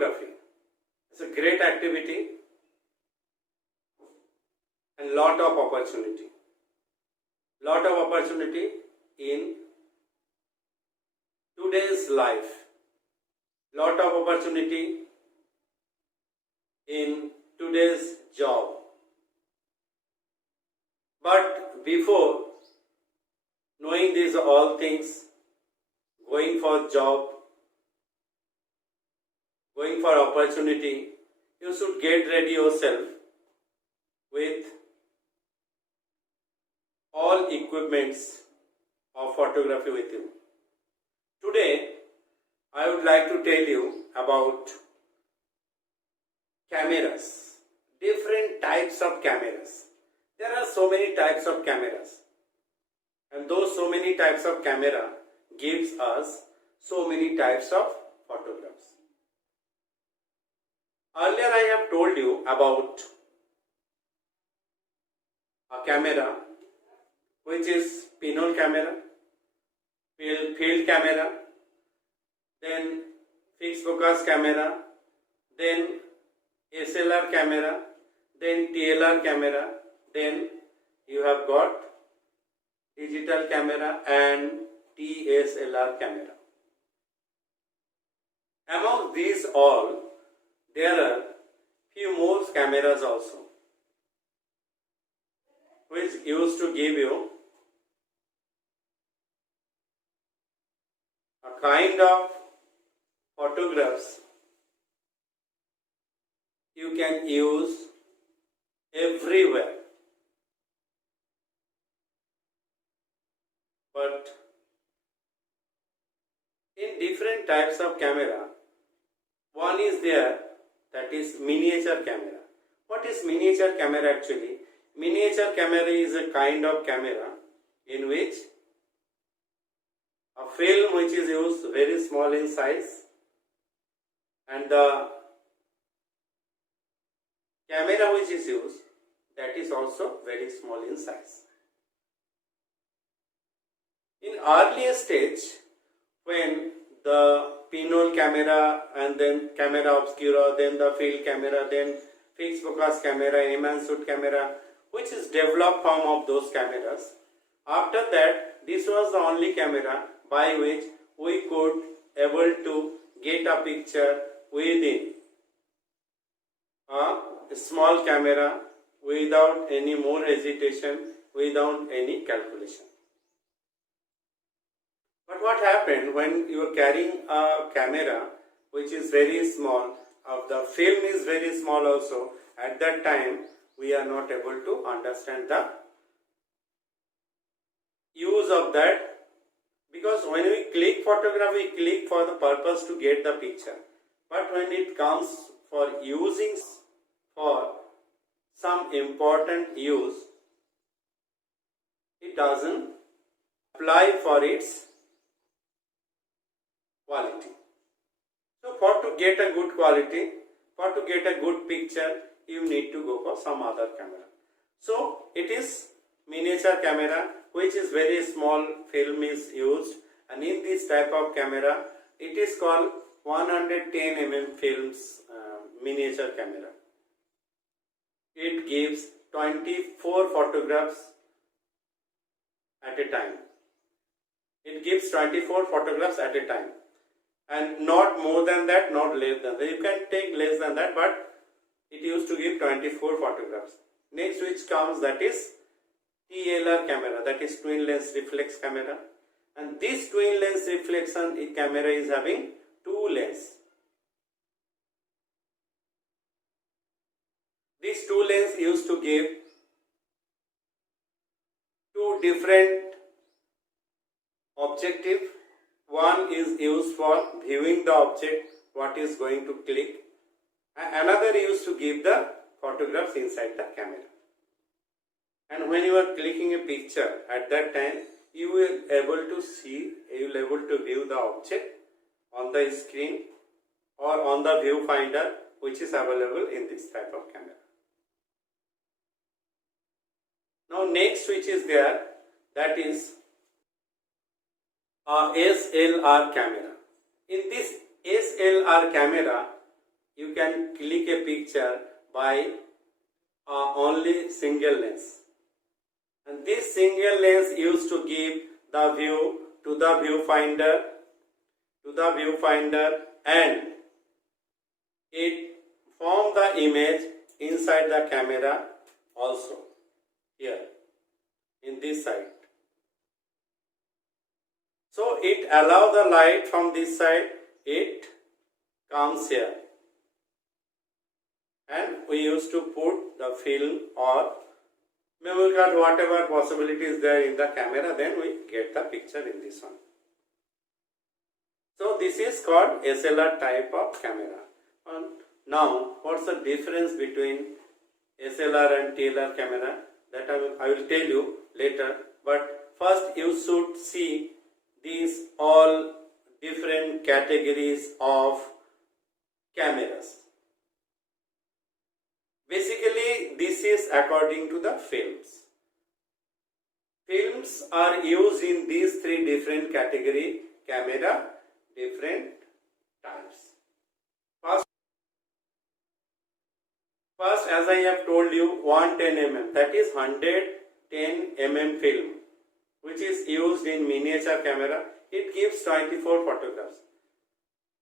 photography is a great activity and lot of opportunity. Lot of opportunity in today's life. Lot of opportunity in today's job. But before knowing these all things, going for job, going for opportunity, you should get ready yourself with all equipments of photography with you. Today, I would like to tell you about cameras, different types of cameras. There are so many types of cameras, and those so many types of camera gives us so many types of photographs. Earlier I have told you about a camera which is pinhole camera, field camera, then fixed focus camera, then SLR camera, then TLR camera, then you have got digital camera and DSLR camera. Among these all, there are few more cameras also, which used to give you a kind of photographs you can use everywhere. But in different types of camera, one is there, that is miniature camera. What is miniature camera actually? Miniature camera is a kind of camera in which a film which is used very small in size, and the camera which is used, that is also very small in size. In earlier stage, when the pinhole camera and then camera obscura, then the field camera, then fixed focus camera, enhanced camera, which is developed form of those cameras. After that, this was the only camera by which we could able to get a picture within a small camera without any more hesitation, without any calculation. But what happened when you are carrying a camera which is very small, the film is very small also, at that time we are not able to understand the use of that, because when we click photograph, we click for the purpose to get the picture. But when it comes for using for some important use, it doesn't apply for its quality. So for to get a good quality, for to get a good picture, you need to go for some other camera. So it is miniature camera which is very small film is used, and in this type of camera it is called 110 mm films miniature camera. It gives 24 photographs at a time. It gives 24 photographs at a time, and not more than that, not less than that. You can take less than that, but it used to give 24 photographs. Next which comes, that is TLR camera, that is twin lens reflex camera, and this twin lens reflection camera is having two lenses. These two lenses used to give two different objective. One is used for viewing the object, what is going to click, and another used to give the photographs inside the camera. And when you are clicking a picture, at that time you will able to see, you will able to view the object on the screen or on the viewfinder which is available in this type of camera. Now next which is there, that is a SLR camera. In this SLR camera, you can click a picture by only single lens. And this single lens used to give the view to the viewfinder, and it form the image inside the camera also, here in this side. So it allow the light from this side, it comes here, and we used to put the film or memory card, whatever possibility is there in the camera, then we get the picture in this one. So this is called SLR type of camera. And now what's the difference between SLR and TLR camera? That I will tell you later, but first you should see these all different categories of cameras. Basically, this is according to the films. Films are used in these three different category camera, different types. First, as I have told you, 110 mm, that is 110 mm film, which is used in miniature camera. It gives 24 photographs,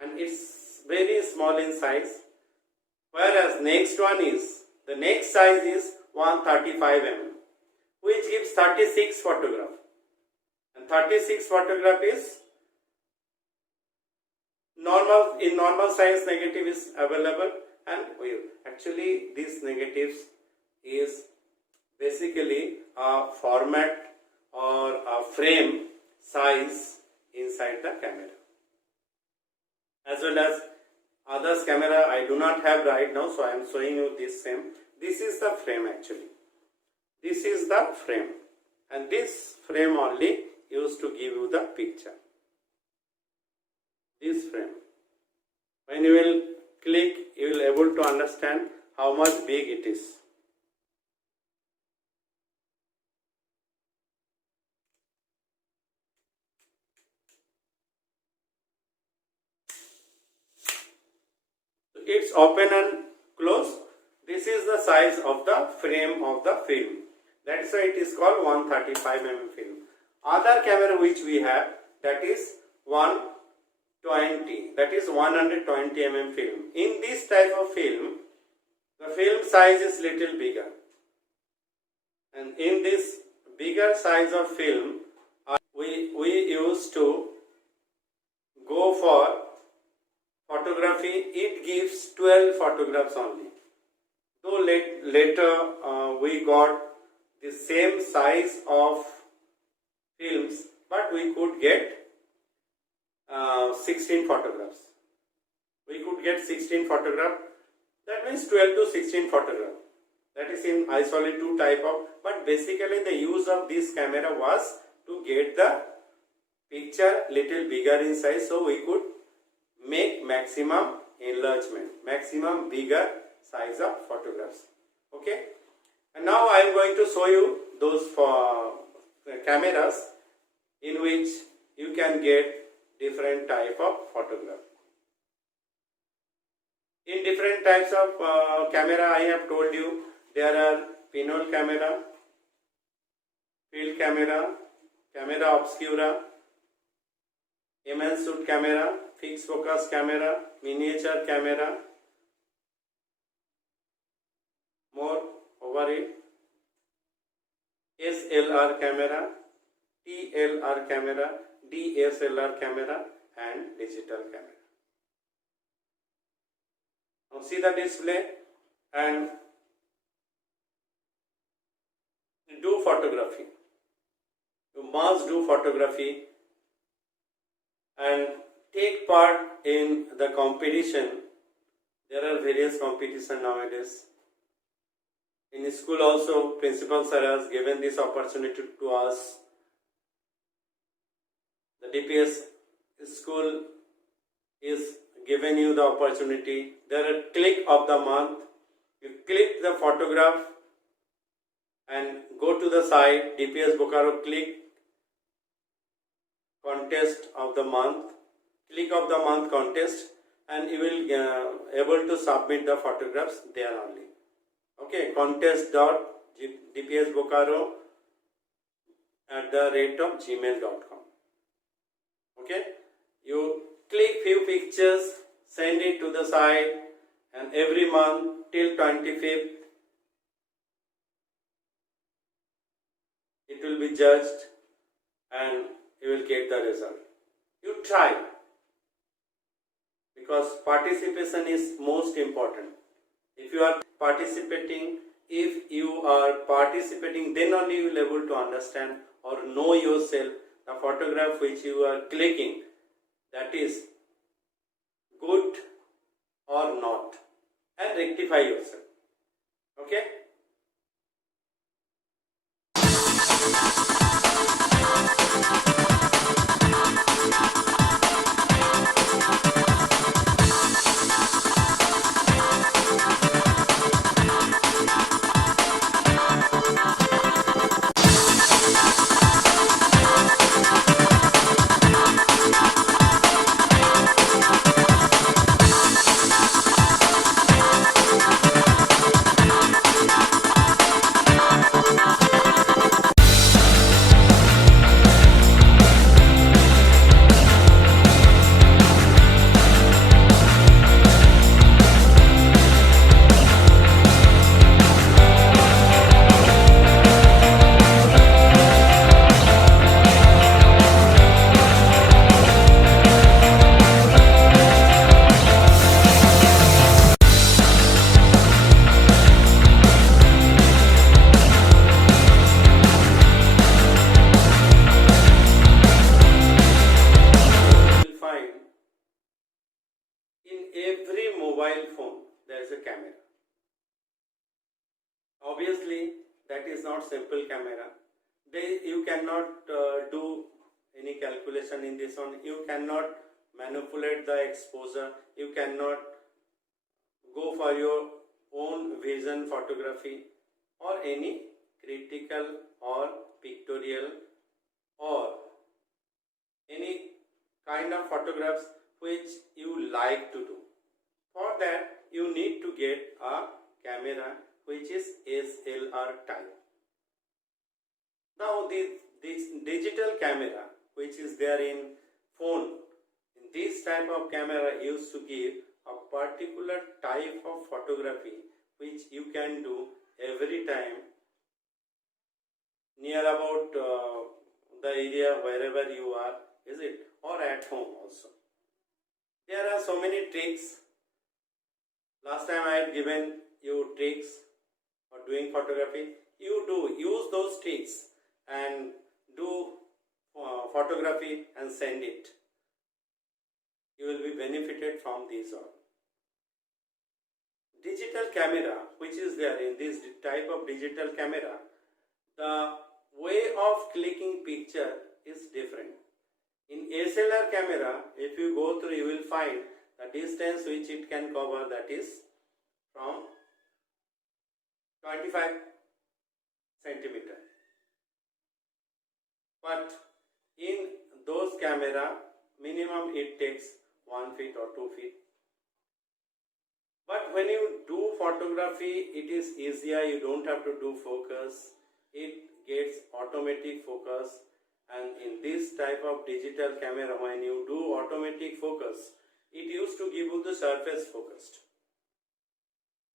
and it's very small in size. Whereas the next size is 135 mm, which gives 36 photograph, and 36 photograph is normal. In normal size, negative is available, and actually these negatives is basically a format or a frame size inside the camera, as well as others camera I do not have right now, so I am showing you this same. This is the frame actually. This is the frame, and this frame only used to give you the picture. This frame. When you will click, you will able to understand how much big it is. It's open and close. This is the size of the frame of the film. That's why it is called 135 mm film. Other camera which we have, that is 120, that is 120 mm film. In this type of film, the film size is little bigger, and in this bigger size of film, we used to go for photography. It gives 12 photographs only. Though later we got the same size of films, but we could get 16 photographs. We could get 16 photographs. That means 12 to 16 photographs. That is in isolate 2 type of. But basically the use of this camera was to get the picture little bigger in size, so we could make maximum enlargement, maximum bigger size of photographs. Okay, and now I am going to show you those cameras in which you can get different type of photograph. In different types of camera, I have told you there are pinhole camera, field camera, camera obscura, immense shoot camera, fixed focus camera, miniature camera, more over it, SLR camera, TLR camera, DSLR camera, and digital camera. Now see the display and do photography. You must do photography and take part in the competition. There are various competitions nowadays. In school also, principal sir has given this opportunity to us. The DPS school is giving you the opportunity. There are click of the month. You click the photograph and go to the site DPS Bokaro, click contest of the month, click of the month contest, and you will able to submit the photographs there only. Okay, contest.dpsbokaro@gmail.com. Okay, you click few pictures, send it to the site, and every month till 25th it will be judged and you will get the result. You try, because participation is most important. If you are participating, then only you will able to understand or know yourself the photograph which you are clicking, that is good or not, and rectify yourself. Okay. Every mobile phone there is a camera. Obviously, that is not simple camera. You cannot do any calculation in this one. You cannot manipulate the exposure. You cannot go for your own vision photography or any critical or pictorial or any kind of photographs which you like to do. For that, you need to get a camera which is SLR type. Now, this digital camera which is there in phone, this type of camera used to give a particular type of photography which you can do every time near about the area wherever you are, is it, or at home also. There are so many tricks. Last time I had given you tricks for doing photography. You do use those tricks and do photography and send it. You will be benefited from these all. Digital camera which is there in this type of digital camera, the way of clicking picture is different. In SLR camera, if you go through, you will find the distance which it can cover, that is from 25 centimeter. But in those camera, minimum it takes 1 feet or 2 feet. But when you do photography, it is easier. You don't have to do focus. It gets automatic focus. And in this type of digital camera, when you do automatic focus, it used to give you the surface focused.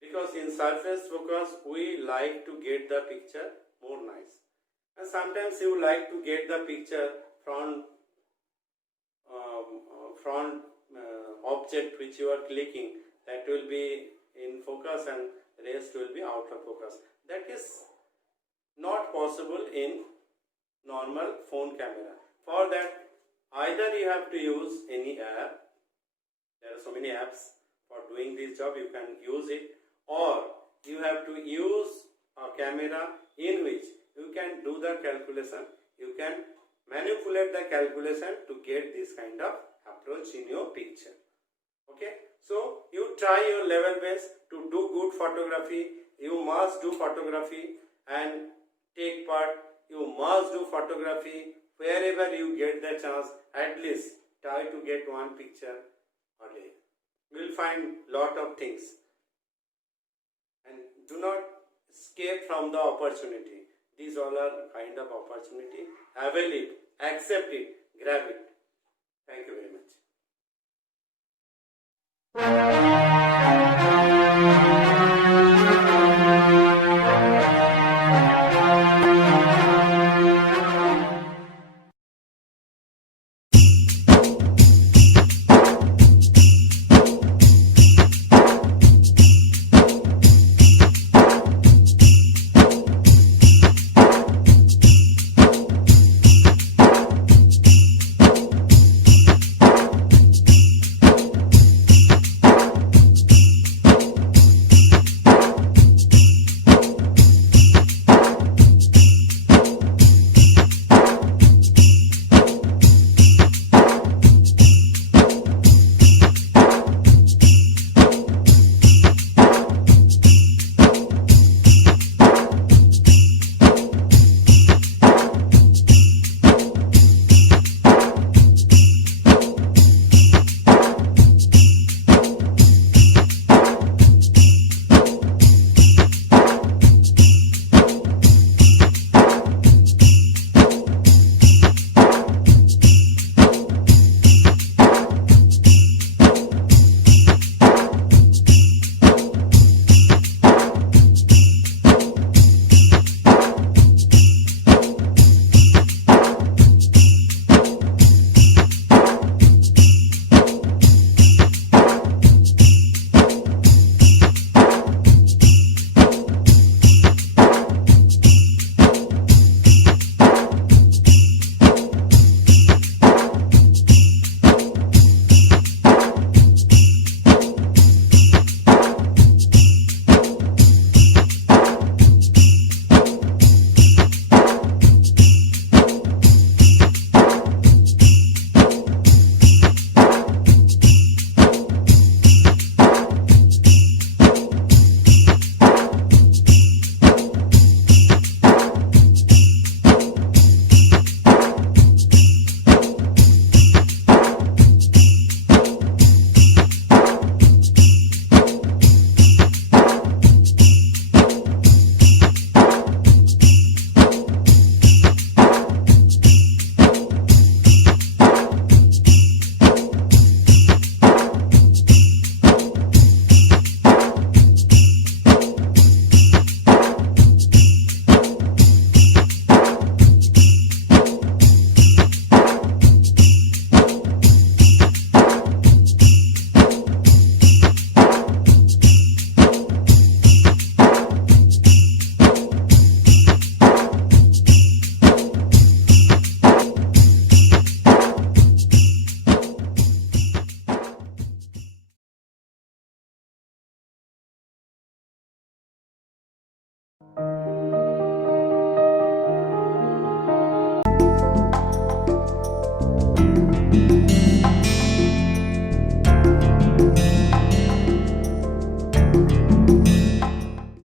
Because in surface focus, we like to get the picture more nice. And sometimes you like to get the picture from object which you are clicking, that will be in focus and rest will be out of focus. That is not possible in normal phone camera. For that, either you have to use any app. There are so many apps for doing this job, you can use it, or you have to use a camera in which you can do the calculation. You can manipulate the calculation to get this kind of approach in your picture. Okay, so you try your level best to do good photography. You must do photography and take part. You must do photography wherever you get the chance. At least try to get one picture a day. You will find lot of things, and do not escape from the opportunity. These all are kind of opportunity. Avail it, accept it, grab it. Thank you very much.